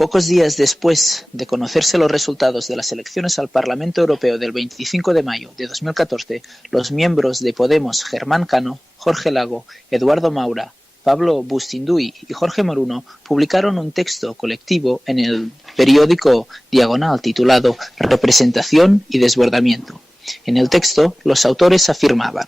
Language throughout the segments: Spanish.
Pocos días después de conocerse los resultados de las elecciones al Parlamento Europeo del 25 de mayo de 2014, los miembros de Podemos Germán Cano, Jorge Lago, Eduardo Maura, Pablo Bustinduy y Jorge Moruno publicaron un texto colectivo en el periódico Diagonal titulado Representación y desbordamiento. En el texto, los autores afirmaban: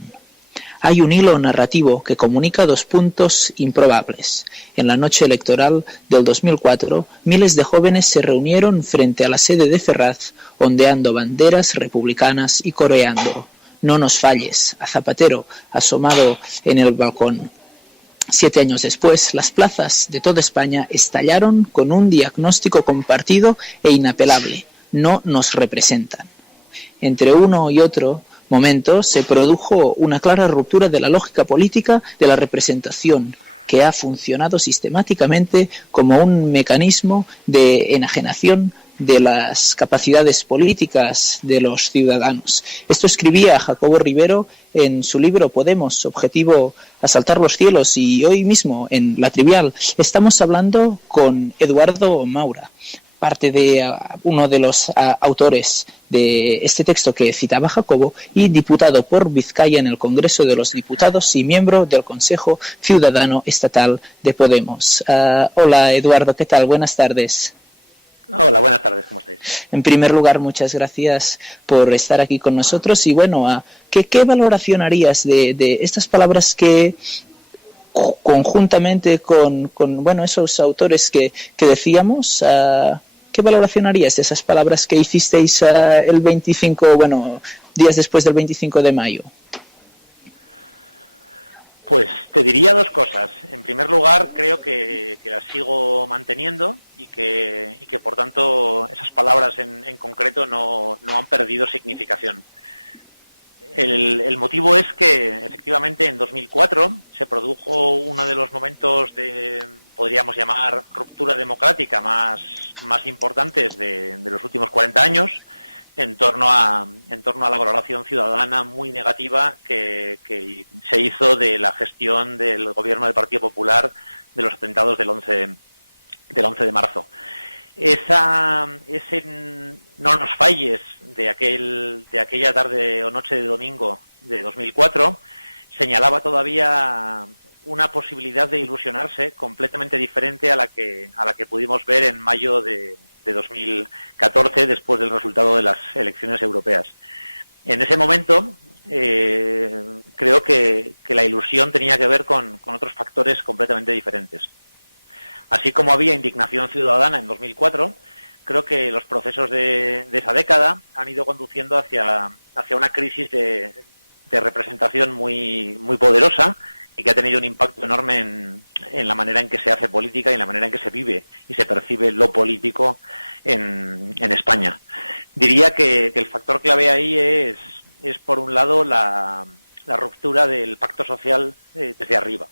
hay un hilo narrativo que comunica dos puntos improbables. En la noche electoral del 2004, miles de jóvenes se reunieron frente a la sede de Ferraz, ondeando banderas republicanas y coreando «No nos falles» a Zapatero, asomado en el balcón. 7 años después, las plazas de toda España estallaron con un diagnóstico compartido e inapelable: no nos representan. Entre uno y otro momento se produjo una clara ruptura de la lógica política de la representación, que ha funcionado sistemáticamente como un mecanismo de enajenación de las capacidades políticas de los ciudadanos. Esto escribía Jacobo Rivero en su libro Podemos, objetivo asaltar los cielos, y hoy mismo en La Trivial estamos hablando con Eduardo Maura, parte de uno de los autores de este texto que citaba Jacobo y diputado por Vizcaya en el Congreso de los Diputados y miembro del Consejo Ciudadano Estatal de Podemos. Hola Eduardo, ¿qué tal? Buenas tardes. Hola, buenas tardes, ¿cómo estáis? En primer lugar, muchas gracias por estar aquí con nosotros y bueno, ¿qué valoración harías de estas palabras que conjuntamente con esos autores que decíamos, ¿qué valoración harías de esas palabras que hicisteis el 25, días después del 25 de mayo? Pues te diría dos cosas. En primer lugar, creo que las sigo manteniendo y que por tanto esas palabras en concreto no han perdido significación. El motivo es que efectivamente en 2004 se produjo uno de los momentos de, podríamos llamar, ruptura democrática más importantes de los últimos 40 años en torno a la valoración ciudadana muy negativa que se hizo de la gestión del gobierno del Partido Popular de los atentados del 11 de marzo. Ese no nos falles de aquella tarde o noche de domingo de 2004 señalaba todavía una posibilidad de ilusionarse completamente diferente a la que pudimos ver en mayo de 2014 después del resultado de las elecciones europeas. En ese momento creo que la ilusión tenía que ver con otros factores completamente diferentes. Así como había indignación ciudadana en 2004, creo que los procesos de esa década han ido conduciendo hacia una crisis de representación muy poderosa y que ha tenido un impacto enorme en la manera en que se hace política y en la manera en que se vive y se percibe lo político en España. Diría que el factor clave ahí es por un lado la ruptura del pacto social desde arriba.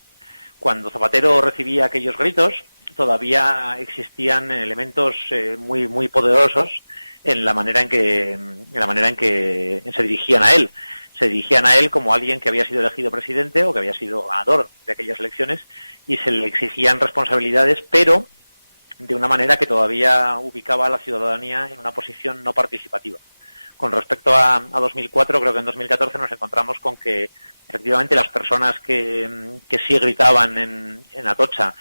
Cuando Zapatero recibía aquellos gritos, todavía existían elementos muy poderosos en la manera en que se dirigían a él. Se dirigían a él como alguien que había sido elegido presidente o que había sido ganador de aquellas elecciones y se le exigían responsabilidades, pero de una manera que todavía ubicaba a la ciudadanía en una posición no participativa. Con respecto a 2004, creo que en 2014 nos encontramos con que efectivamente las personas que sí gritaban en Atocha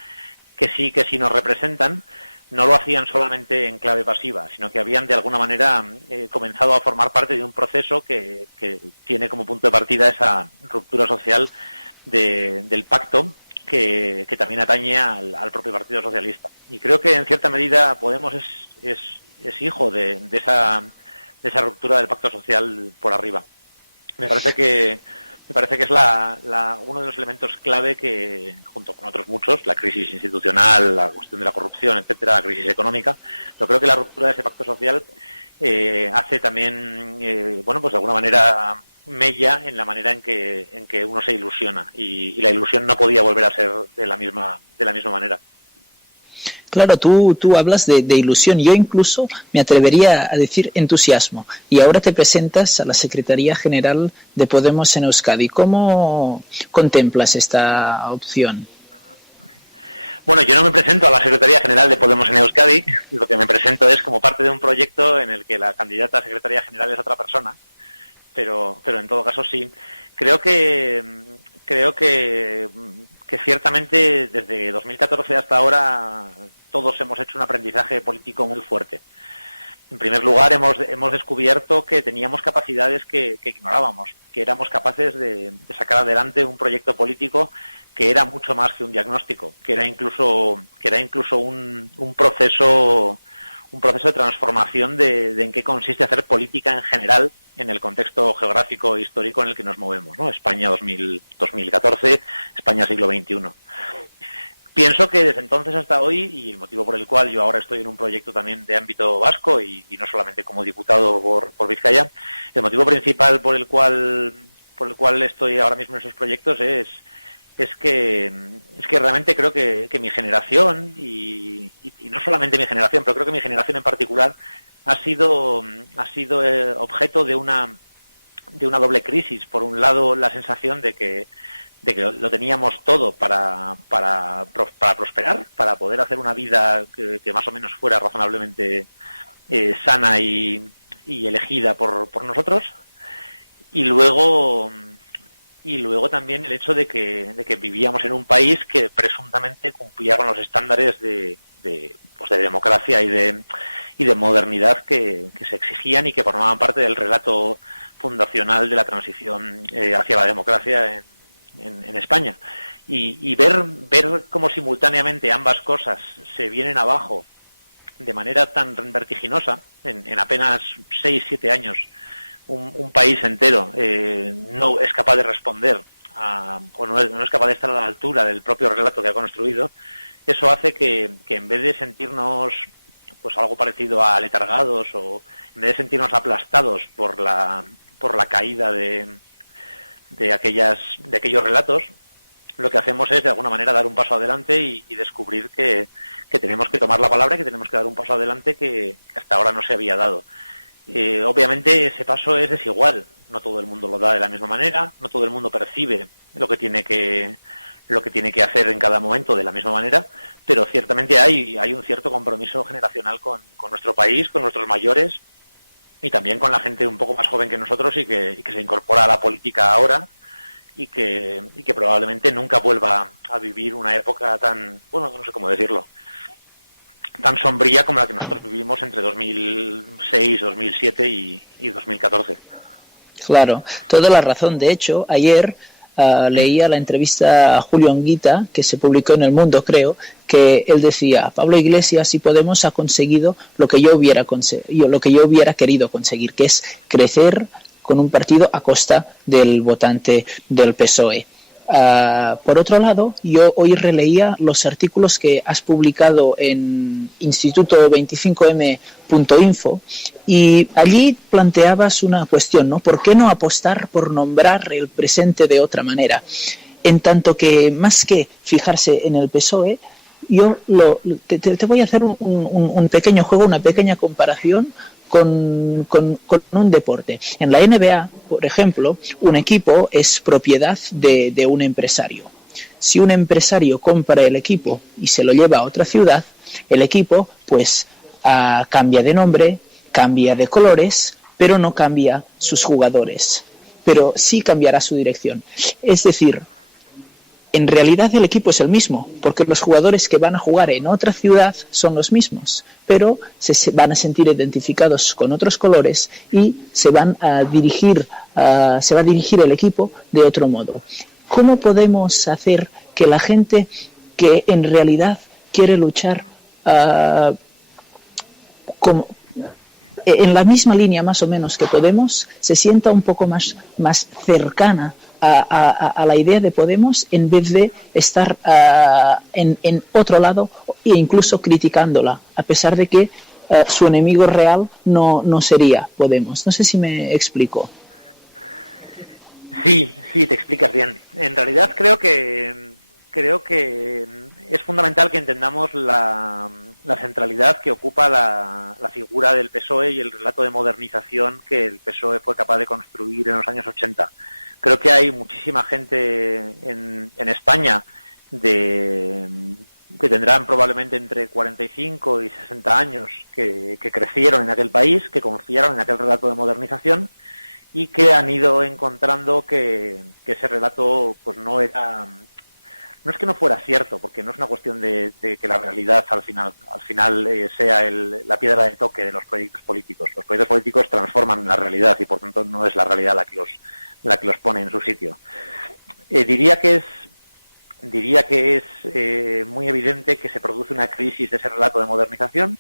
que sí nos representan, no lo hacían solamente en clave pasiva, sino que habían de alguna manera comenzado a formar parte de un proceso que tiene como punto de partida esa ruptura social del pacto que también atañe al propio Partido Socialista. Y creo que en cierta medida Podemos es hijo de esa ruptura del pacto social por arriba. Me parece que es uno de los elementos clave que, junto con otros muchos, la crisis institucional, la cuestión de la corrupción, etcétera, la crisis económica, yo creo que la ruptura de ese pacto social hace también, de alguna manera mella en la manera en que uno se ilusiona y la ilusión no podía volver a ser de la misma manera. Claro, tú hablas de ilusión, yo incluso me atrevería a decir entusiasmo, y ahora te presentas a la Secretaría General de Podemos en Euskadi. ¿Cómo contemplas esta opción? Bueno, yo no me presento a la Secretaría General de Podemos en Euskadi, lo que me presento es como parte de un proyecto en el que la candidata a Secretaría General es otra persona, pero en todo caso sí. Creo que ciertamente desde 2014 hasta ahora todos hemos hecho un aprendizaje político muy fuerte. En primer lugar, hemos descubierto que teníamos capacidades que ignorábamos, que éramos capaces de sacar adelante un proyecto político que era mucho más que un diagnóstico, que era incluso un proceso de transformación de en qué consiste hacer política en general en el contexto geográfico e histórico en el que nos movemos, ¿no? España 2014, España siglo XXI. Pienso que desde entonces hasta hoy, y el motivo por el cual yo ahora estoy en un proyecto también de ámbito vasco y no solamente como diputado por Vizcaya, el motivo principal por el cual estoy ahora mismo en esos proyectos es que realmente creo que mi generación y no solamente mi generación, pero creo que mi generación en particular ha sido objeto de una doble crisis. Por un lado, la sensación de que lo teníamos todo para prosperar, para poder hacer una vida que más o menos fuera razonablemente sana y elegida por nosotros, y luego también el hecho de que vivíamos en un país que presuntamente cumplía con los estándares de democracia y de modernidad que se exigían y que formaban parte del relato fundacional de la transición hacia la democracia en España. Y ver cómo simultáneamente ambas cosas se vienen abajo de manera tan vertiginosa en apenas 6-7 años. Un país entero no es capaz de responder o no es capaz de estar a la altura del propio relato que ha construido. Eso hace que en vez de sentirnos pues algo parecido a letargados, o en vez de sentirnos aplastados por la caída de aquellos relatos, lo que hacemos es de alguna manera dar un paso adelante y descubrir que tenemos que tomar la palabra y que tenemos que dar un paso adelante que hasta ahora no se había dado. Obviamente ese paso es desigual, no todo el mundo lo da de la misma manera, no todo el mundo percibe lo que tiene que hacer en cada momento de la misma manera, pero ciertamente hay un cierto compromiso generacional con nuestro país, con nuestros mayores y también con la gente un poco más joven que nosotros y que se incorpora a la política ahora y que probablemente nunca vuelva a vivir una época tan, bueno, no sé cómo decirlo, tan sombría como la que nosotros vivimos entre 2006, 2007 y 2014. Claro, toda la razón. De hecho, ayer leía la entrevista a Julio Anguita, que se publicó en El Mundo, creo, que él decía: Pablo Iglesias y Podemos ha conseguido lo que yo hubiera querido conseguir, que es crecer con un partido a costa del votante del PSOE. Por otro lado, yo hoy releía los artículos que has publicado en instituto25m.info y allí planteabas una cuestión, ¿no? ¿Por qué no apostar por nombrar el presente de otra manera? En tanto que, más que fijarse en el PSOE, yo te voy a hacer un pequeño juego, una pequeña comparación con un deporte. En la NBA, por ejemplo, un equipo es propiedad de un empresario. Si un empresario compra el equipo y se lo lleva a otra ciudad, el equipo pues cambia de nombre, cambia de colores, pero no cambia sus jugadores. Pero sí cambiará su dirección. Es decir, en realidad el equipo es el mismo, porque los jugadores que van a jugar en otra ciudad son los mismos, pero se van a sentir identificados con otros colores y se va a dirigir el equipo de otro modo. ¿Cómo podemos hacer que la gente que en realidad quiere luchar en la misma línea más o menos que Podemos se sienta un poco más cercana a la idea de Podemos, en vez de estar en otro lado e incluso criticándola, a pesar de que su enemigo real no sería Podemos? No sé si me explico. Sí, te explicas bien. En realidad creo que es fundamental que entendamos la centralidad que ocupa la figura del PSOE y el relato de modernización que el PSOE fue capaz de construir en los años 80. Creo que hay muchísima gente en España de que tendrán probablemente entre 45 y 60 años, que crecieron en aquel país, que confiaron en aquel relato de modernización y que han ido encontrando que ese relato pues no es que no fuera cierto, porque no es una cuestión de que la realidad al final sea la piedra de toque de los proyectos políticos. Los proyectos políticos transforman la realidad y por tanto no es la realidad la que los pone en su sitio. Diría que es muy evidente que se produce una crisis de ese relato de modernización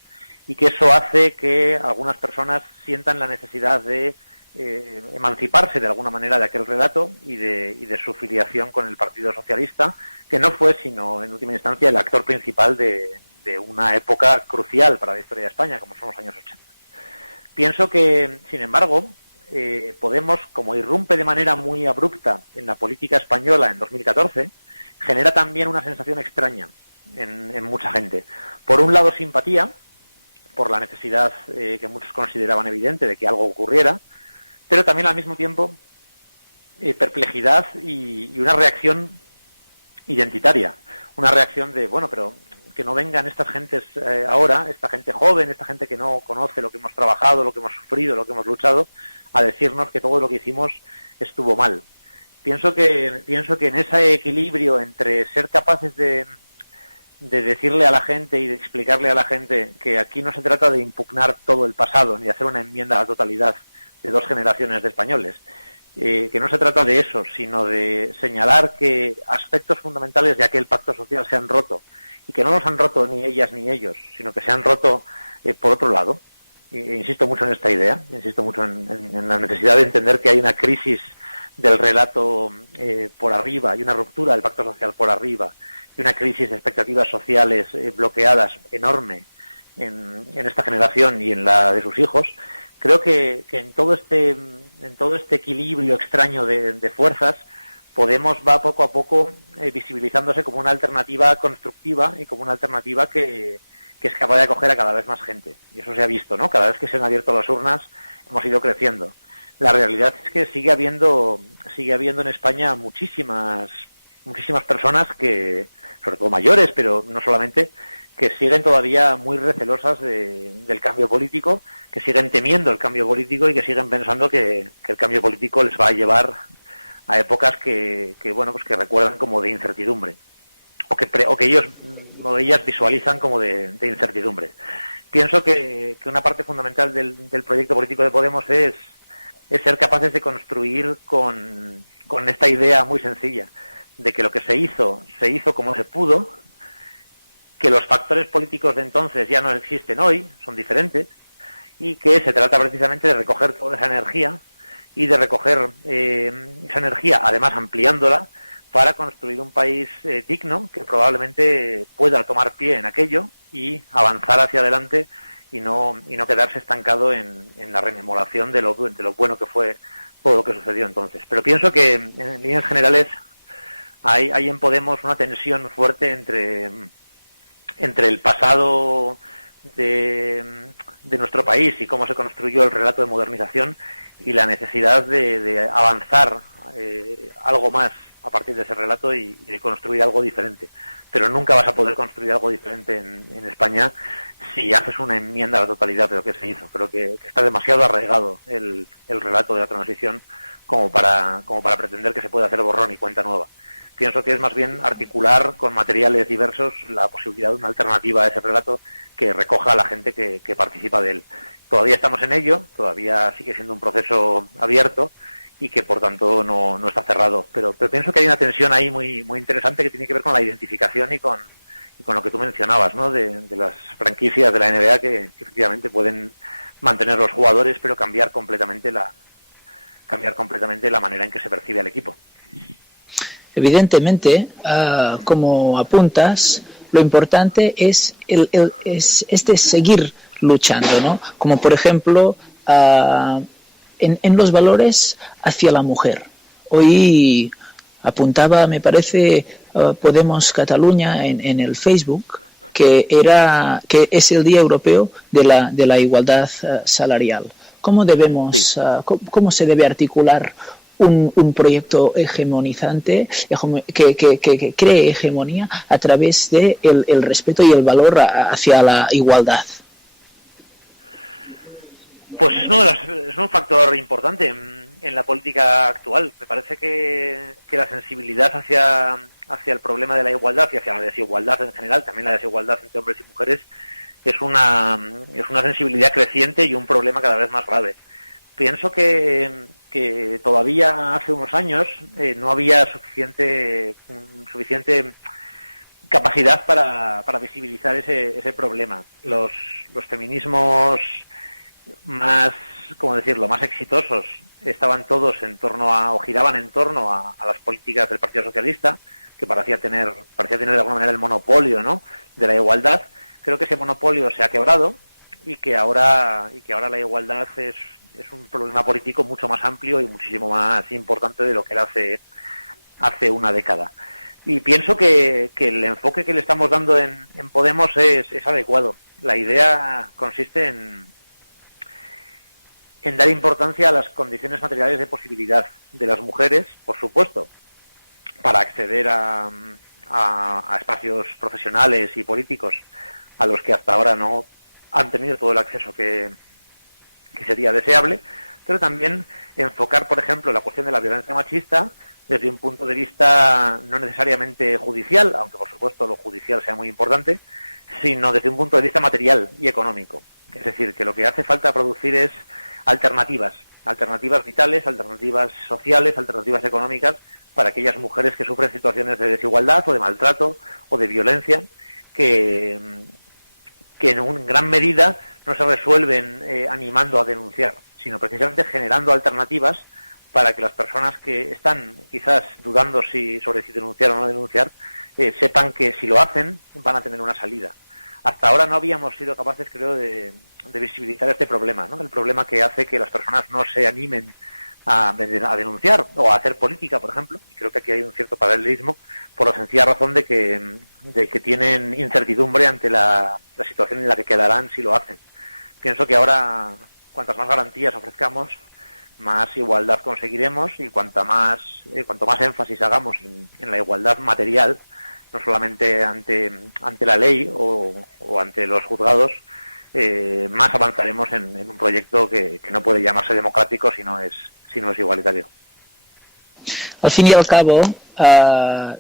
y que eso hace que algunas personas sientan la necesidad de emanciparse de alguna manera de aquel relato y de su filiación con el Partido Socialista, que no fue sino en última instancia el actor principal de una época crucial para la historia de España, como son los años 80. Pienso que, sin embargo, Podemos, como irrumpe de manera muy abrupta en la política española en 2014, genera también una sensación extraña en mucha gente. Por un lado, simpatía, por la necesidad que muchos consideraban evidente de que algo ocurriera, pero también al mismo tiempo perplejidad y una reacción identitaria, una reacción de, bueno, pero que no vengan estas gentes ahora, esta gente joven, esta gente que no conoce lo que hemos trabajado, lo que hemos sufrido, lo que hemos luchado, a decirnos que todo lo que hicimos estuvo mal. Pienso que en ese equilibrio entre ser capaces de decirle a la gente y de explicarle a la gente que aquí no se trata de impugnar todo el pasado ni de hacer una enmienda a la totalidad de 2 generaciones de españoles, que no se trata de eso, sino de señalar que aspectos fundamentales de aquel pacto social se han roto y que no los han roto ni ellas ni ellos, sino que se han roto por otro lado. Insisto mucho en esta idea, insisto mucho en la necesidad de entender que hay una crisis del relato por arriba y una ruptura del pacto social por arriba y una crisis de expectativas sociales bloqueadas enorme en esta generación y en la de sus hijos. Creo que en todo este equilibrio extraño de fuerzas, Podemos va poco a poco visibilizándose como una alternativa constructiva y como una alternativa que es capaz de acoger a cada vez más gente. Y eso se ha visto, ¿no? Cada vez que se han abierto las urnas hemos ido creciendo. La realidad es que sigue habiendo en España muchísimas personas que, sobre todo mayores, pero no solamente, que siguen todavía muy recelosas del cambio político, que siguen temiendo el cambio político y que siguen pensando que el cambio político les va a llevar a épocas que recuerdan como de incertidumbre, o que ellos o ellas visualizan como de incertidumbre. Pienso que una parte fundamental del proyecto político de Podemos es ser capaces de construir con esta idea muy sencilla de que lo que se hizo como se pudo, que los factores políticos de entonces ya no existen hoy, son diferentes, y que se trata precisamente de recoger toda esa energía y de recoger esa energía, además ampliándola, para construir un país digno que probablemente pueda tomar pie en aquello y avanzar hacia adelante y no quedarse estancado en la rememoración de lo bueno que fue todo lo que sucedió entonces. Pero pienso que en líneas generales hay en Podemos una tensión fuerte entre el pasado de nuestro país y cómo se construyó el relato de modernización y la necesidad de avanzar algo más a partir de ese relato y de construir algo diferente. Pero nunca vas a poder construir algo diferente en España si haces una enmienda a la totalidad de lo que se hizo. Creo que está demasiado arraigado el relato de la transición como para pretender que se puede hacer borrón y cuenta nueva. Pienso que es más bien articular con materiales diversos la posibilidad de una alternativa a ese relato que recoja a la gente que participa de él. Todavía estamos en ello, todavía sigue siendo un proceso abierto y que por tanto no está cerrado. Pero pienso que hay una tensión ahí muy muy interesante que tiene que ver con la identificación y con lo que tú mencionabas, ¿no? De las franquicias de la NBA que efectivamente pueden mantener los jugadores, pero cambiar completamente la manera en que se percibe al equipo. Evidentemente, como apuntas, lo importante es seguir luchando, ¿no? Como por ejemplo en los valores hacia la mujer. Hoy apuntaba, me parece, Podemos Cataluña en el Facebook que es el Día Europeo de la Igualdad salarial. ¿Cómo debemos, cómo se debe articular un proyecto hegemonizante que cree hegemonía a través de el respeto y el valor hacia la igualdad. Pues es un factor importante en la política actual. Me parece que la sensibilidad hacia el problema de la igualdad y hacia la desigualdad en general, también la desigualdad entre hombres y mujeres, es una sensibilidad creciente y un problema cada vez más grave. Pienso que todavía hace unos años no había suficiente capacidad para visibilizar ese problema. Los feminismos más, ¿cómo decirlo?, más exitosos estaban todos giraban en torno a las políticas del Partido Socialista, que parecía tener de alguna manera el monopolio, ¿no?, de la igualdad. Creo que ese monopolio se ha quebrado y que ahora la igualdad es un problema político mucho más amplio y muchísimo más importante de lo que era hace una década. Y pienso que el enfoque que le estamos dando en Podemos es adecuado. La idea consiste en dar importancia a las condiciones materiales de posibilidad de las mujeres, por supuesto, para acceder a espacios profesionales y políticos a los que hasta ahora no han tenido todo el acceso que sería deseable, pero también enfocar, por ejemplo, la cuestión de la violencia machista desde un punto de vista no necesariamente judicial, aunque por supuesto lo judicial sea muy importante, sino desde un punto de vista material y económico. Es decir, que lo que hace falta producir es alternativas vitales, alternativas sociales, alternativas económicas para aquellas mujeres que sufren situaciones de desigualdad o de maltrato o de violencia que en gran medida no se resuelven animando a denunciar, sino precisamente generando alternativas para que las personas que están quizás dudando sobre si denunciar o no denunciar sepan que si lo hacen van a tener una salida. Hasta ahora no habíamos sido capaces, creo, de visibilizar este problema, ¿no? El problema que hace que las personas no se animen a denunciar o a hacer política, por ejemplo. Y creo que aquí hay un cierto paralelismo por la sencilla razón de que tienen incertidumbre ante la situación en la que quedarán si lo hacen. Pienso que ahora, cuantas más garantías ofrezcamos, más igualdad conseguiremos, y cuanto más énfasis hagamos en la igualdad material, no solamente ante la ley o ante los juzgados, más avanzaremos en un proyecto que no puede llamarse democrático si no es igualitario. Al fin y al cabo,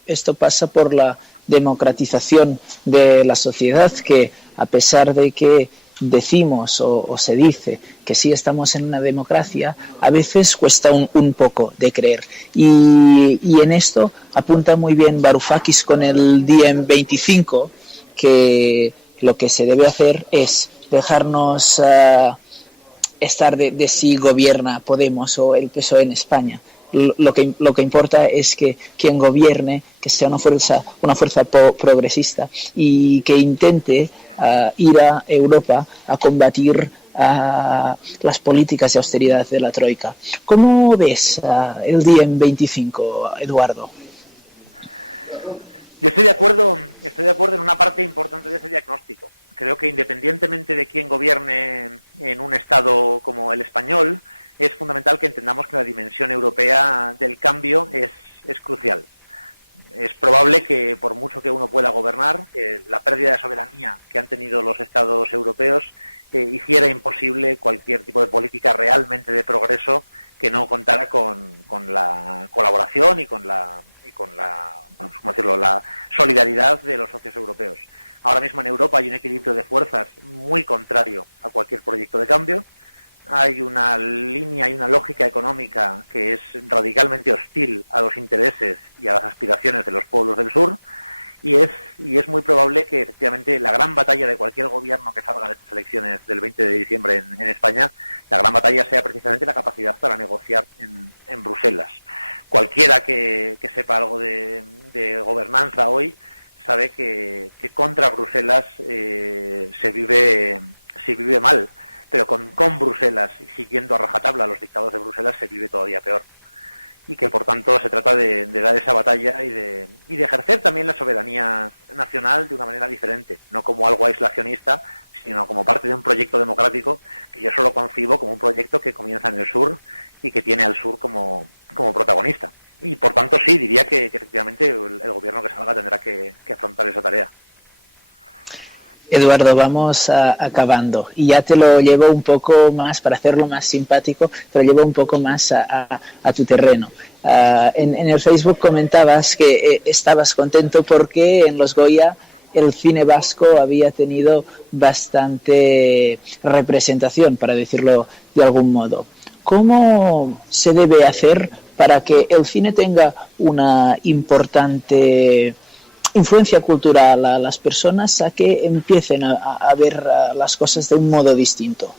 esto pasa por la democratización de la sociedad, que a pesar de que decimos o se dice que sí estamos en una democracia, a veces cuesta un poco de creer. Y en esto apunta muy bien Varoufakis con el Diem 25, que lo que se debe hacer es dejarnos estar de si gobierna Podemos o el PSOE en España. Lo que importa es que quien gobierne, que sea una fuerza progresista y que intente ir a Europa a combatir las políticas de austeridad de la Troika. ¿Cómo ves el Diem 25, Eduardo? Yo estoy de acuerdo en una parte importante de ese diagnóstico. Creo que independientemente de quién gobierne en un Estado como el español, es fundamental que entendamos que la dimensión europea del cambio es crucial. Es probable que, por mucho que uno pueda gobernar, la pérdida de soberanía que han tenido los Estados europeos hiciera imposible cualquier tipo de política realmente de progreso que no contara con la colaboración y con la ¿cómo decirlo?, la solidaridad de los socios europeos. Ahora mismo en Europa hay un equilibrio de fuerzas muy contrario a cualquier proyecto de cambio. Hay una línea y una lógica económica que es radicalmente hostil a los intereses y a las aspiraciones de los pueblos del sur, y es muy probable que efectivamente la gran batalla de cualquier gobierno que salga de estas elecciones del 20 de diciembre en España, la gran batalla sea precisamente la capacidad para negociar en Bruselas. Cualquiera que sepa algo de gobernanza hoy sabe que contra Bruselas se vive mal, pero con Bruselas y siguiendo a rajatabla los dictados de Bruselas se vive todavía peor. Y que por tanto se trata de dar esa batalla y de ejercer también la soberanía nacional de una manera diferente, no como algo aislacionista, sino como parte de un proyecto democrático que yo solo concibo como un proyecto que comienza en el sur y que tiene al sur como protagonista. Y por tanto sí, diría que efectivamente el gobierno que salga tendrá que afrontar esa tarea. Eduardo, vamos acabando y ya te lo llevo un poco más, para hacerlo más simpático, te lo llevo un poco más a tu terreno. En el Facebook comentabas que estabas contento porque en los Goya el cine vasco había tenido bastante representación, para decirlo de algún modo. ¿Cómo se debe hacer para que el cine tenga una importante influencia cultural a las personas, a que empiecen a ver las cosas de un modo distinto?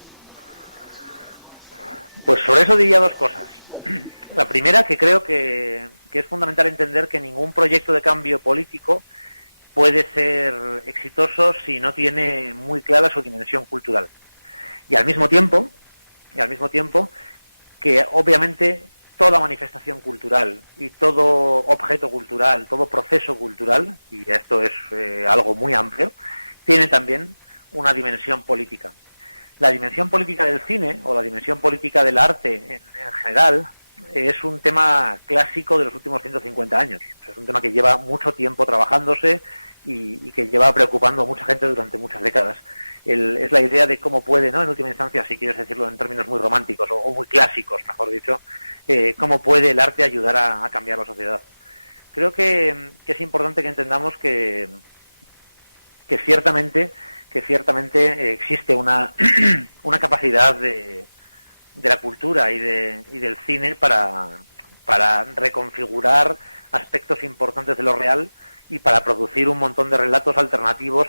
Pues sobre eso diría dos cosas. La primera, que creo que es fundamental entender que ningún proyecto de cambio político puede ser exitoso si no tiene muy clara su dimensión cultural. Y al mismo tiempo que obviamente toda manifestación cultural y todo objeto cultural, todo proceso cultural, y esto es algo muy amplio, tiene también una dimensión política. La dimensión política del cine, o la dimensión política del arte en general, es un tema clásico de los últimos 150 años. O sea, es un tema que lleva mucho tiempo trabajándose y que lleva preocupando a mucha gente durante muchas décadas. Es la idea de cómo puede, ¿no?, en última instancia, si quieres decirlo en términos muy románticos o muy clásicos, mejor dicho, cómo puede el arte ayudar a cambiar la sociedad. Creo que es importante que entendamos que ciertamente existe una capacidad de la cultura y del cine para reconfigurar aspectos importantes de lo real y para producir un montón de relatos alternativos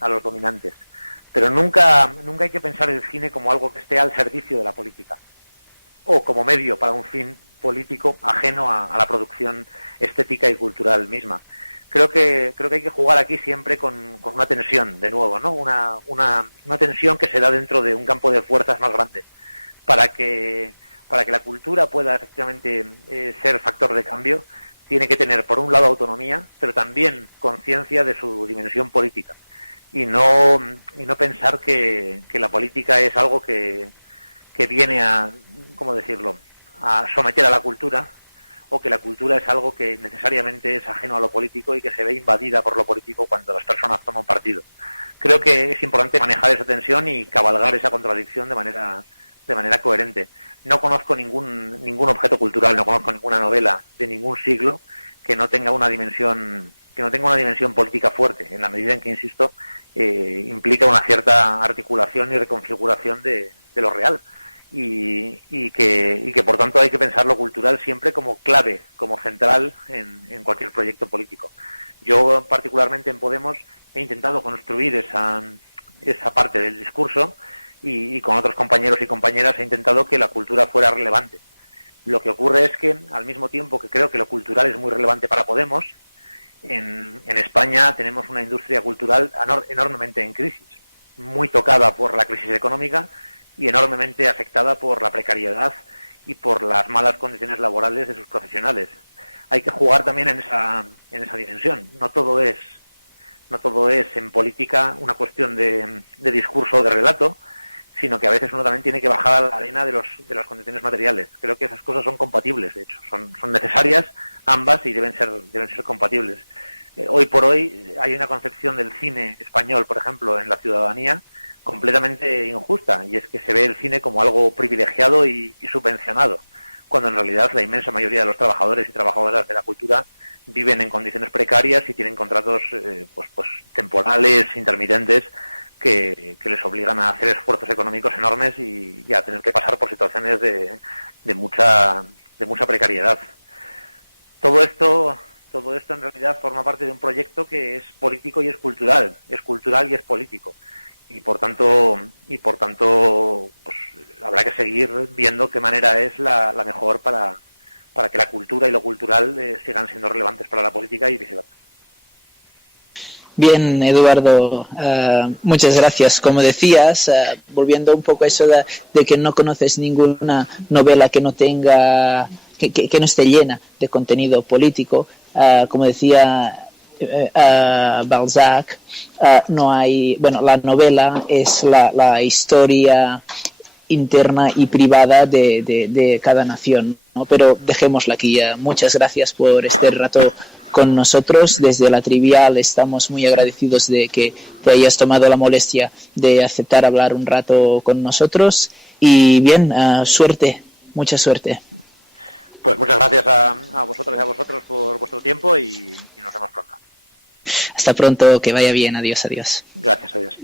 a los dominantes. Pero nunca hay que pensar el cine como algo que esté al servicio de la política o como medio para un fin político ajeno a la producción estética y cultural misma. Creo que hay que jugar aquí siempre con una tensión, de nuevo, ¿no? Una tensión que se da dentro de un campo de fuerzas más grande, para que la cultura pueda efectivamente ser factor de cambio. Tiene que tener, por un lado, autonomía, pero también conciencia de su dimensión política, y no pensar que la política es algo que viene a, ¿cómo decirlo?, a someter a la cultura, o que la cultura es algo que necesariamente es ajeno a lo político y que se ve invadida por lo político cuando las personas toman partido. Creo que es importante manejar esa tensión y cabalgar esa contradicción de manera coherente. No conozco ningún objeto cultural, no conozco ninguna novela de ningún siglo que no tenga una dimensión política fuerte, en la medida en que, insisto, implica una cierta articulación y reconfiguración de lo real. Y que por tanto hay que pensar lo cultural siempre como clave, como central en cualquier proyecto político. Yo particularmente en Podemos he intentado construir esa parte del discurso y con otros compañeros y compañeras he intentado que la cultura fuera relevante. Lo que ocurre es que al mismo tiempo que creo que lo cultural es muy relevante para Podemos, en España tenemos una industria cultural enormemente en crisis, muy tocada por la crisis económica y enormemente afectada por la precariedad y por las malas condiciones laborales de sus profesionales. Hay que jugar también en esa dimensión. No todo es en política una cuestión de discurso o de relato, sino que a veces uno también tiene que bajar a la arena de las condiciones materiales. Creo que esas cosas son compatibles, de hecho, son necesarias ambas y deben ser compatibles. Hoy por hoy hay una concepción del cine español, por ejemplo, en la ciudadanía, completamente injusta, y es que se ve el cine como algo privilegiado y subvencionado, cuando en realidad la inmensa mayoría de los trabajadores y trabajadoras de la cultura viven en condiciones precarias y tienen contratos pues temporales, intermitentes, que les obligan a hacer esfuerzos económicos enormes y a tener que pasar por situaciones de mucha precariedad. Todo esto en realidad forma parte de un proyecto que es político y es cultural y es político. Y por tanto pues habrá que seguir viendo qué manera es la mejor para que la cultura y lo cultural sigan siendo relevantes para la política y viceversa. Bien, Eduardo, muchas gracias. Como decías, volviendo un poco a eso de que no conoces ninguna novela que no tenga, que no esté llena de contenido político, como decía Balzac, no hay, bueno, la novela es la historia interna y privada de cada nación, ¿no? Pero dejémosla aquí ya. Muchas gracias por este rato con nosotros. Desde La Trivial estamos muy agradecidos de que te hayas tomado la molestia de aceptar hablar un rato con nosotros. Y bien, suerte, mucha suerte. Pues muchas gracias a vosotras y a vosotros por vuestro tiempo y nos vemos pronto. Hasta pronto, que vaya bien. Adiós, adiós. Gracias, adiós.